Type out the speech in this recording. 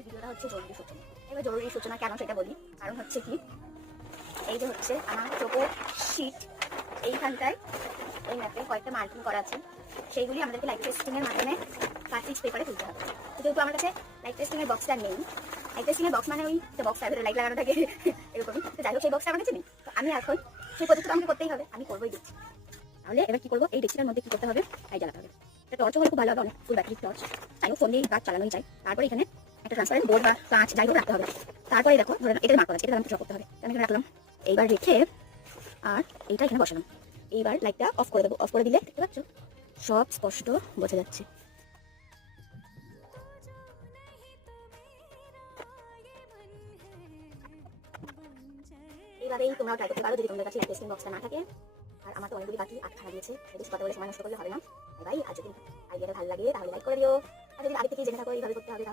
আজকের ভিডিওটা হচ্ছে জরুরি সূচনা। এবার জরুরি সূচনা কেন সেটা বলি। কারণ হচ্ছে কি, এই যে হচ্ছে আমার চোখের শীট, এইখানটায় এই ম্যাপে কয়েকটা মার্কিং করা আছে, সেইগুলি আমাদেরকে লাইভ টেস্টিংয়ের মাধ্যমে কার্ট্রিজ পেপারে তুলতে হবে। যেহেতু আমার কাছে লাইভ টেস্টিংয়ের বক্সটা নেই, লাইভ টেস্টিংয়ের বক্স মানে ওই যে বক্সটার ভেতরে লাইট লাগানো থাকে এরকমই, তো যাই হোক সেই বক্সটা আমার কাছে নেই। তো আমি এখন সেই প্রজেক্টটা আমাকে করতেই হবে, আমি করবোই দিচ্ছি। তাহলে এবার কি করবো, এই ডেস্কটার মধ্যে কি করতে হবে, লাইট জ্বালাতে হবে। এটা টর্চ হলে খুব ভালো হবে, অনেক ফুল ব্যাটারি টর্চ, তাই হোক ফোন দিয়ে কাজ চালানোই চাই। তারপরে এখানে একটা ট্রান্সপারেন্ট বোর্ড বা কাঁচ যাই হোক রাখতে হবে। তারপরে দেখো ধরে এটা মার্ক করা আছে, এটা আমাকে ড্র করতে হবে, আমি এখানে রাখলাম। এইবার রেখে আর এইটা এখানে বসালাম। এইবার লাইটটা অফ করে দেবো, অফ করে দিলে দেখতে পাচ্ছ সব স্পষ্ট বোঝা যাচ্ছে। এইভাবেই তোমরাও ট্রাই করতে পারো যদি তোমাদের কাছে লাইট টেস্টিং বক্সটা না থাকে। আর আমার তো অনেকগুলি বাকি 8খানা দিয়েছে, বেশি কথা বলে সময় নষ্ট করলে হবে না। ভাই আর যদি আইডিয়াটা ভালো লাগে তাহলে লাইক করে দিও, আর যদি আগে থেকে জেনে থাকো এইভাবে করতে হবে তাহলে